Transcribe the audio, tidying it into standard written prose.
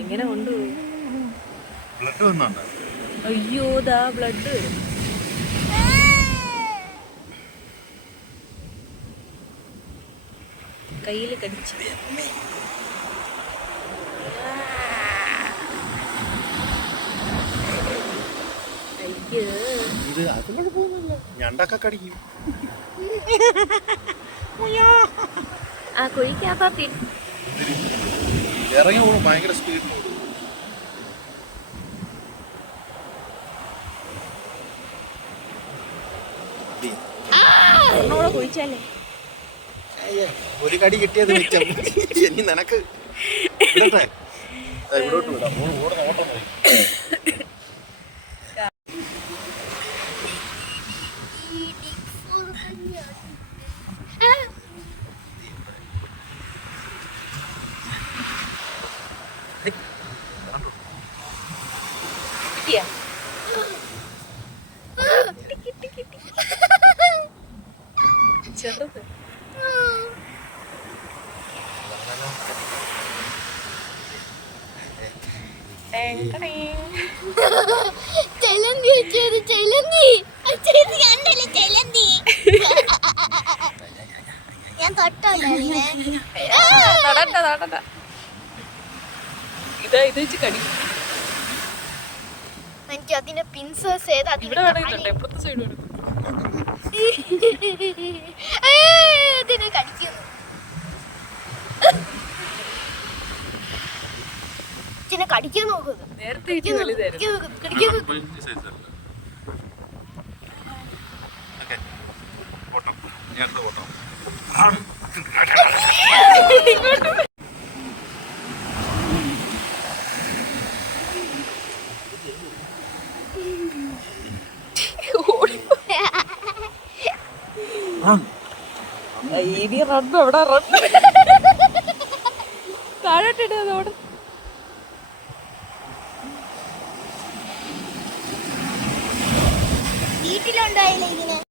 എങ്ങനെ കൊണ്ടുപോയി? ബ്ലഡ് വന്നോണ്ട്. അയ്യോ ദാ ബ്ലഡ് വരും. കയ്യിൽ കടിച്ചു. അയ്യോ ഇത് അത് കുഴപ്പമൊന്നുമില്ല, ഞണ്ടൊക്കെ കടിക്കും. ആ കുഴിക്കാത്ത ഇറങ്ങി പോകും ഭയങ്കര സ്പീഡിൽ. ഒന്നോടെ കുഴിച്ചാലേ ഒരു കടി കിട്ടിയത് മിച്ചം. ഇനി നിനക്ക് ഇവിടോട്ട് വിടാം. ഓടുന്ന ഓട്ടം നോക്കി. കിട്ടിയാ ചെറുത് ഇതാ ഇത് വെച്ച് കടിക്കും. എനിക്ക് അതിന്റെ പിൻസേഴ്സ് ഏതാ ഇവിടെ വേണമെന്നുണ്ട് എപ്പുറത്തെ സൈഡ് വേണം. അതിനെ കടിക്കുന്നു. ഇതിനെ കടിക്കാൻ നോക്കുന്നത് നേരത്തെ ഇത് വലുതായിരുന്നു. ഇനി റണ്ണ് എവിടെ റണ്ണ് താഴോട്ടിട്ട് അതോട് വീട്ടിലുണ്ടായില്ല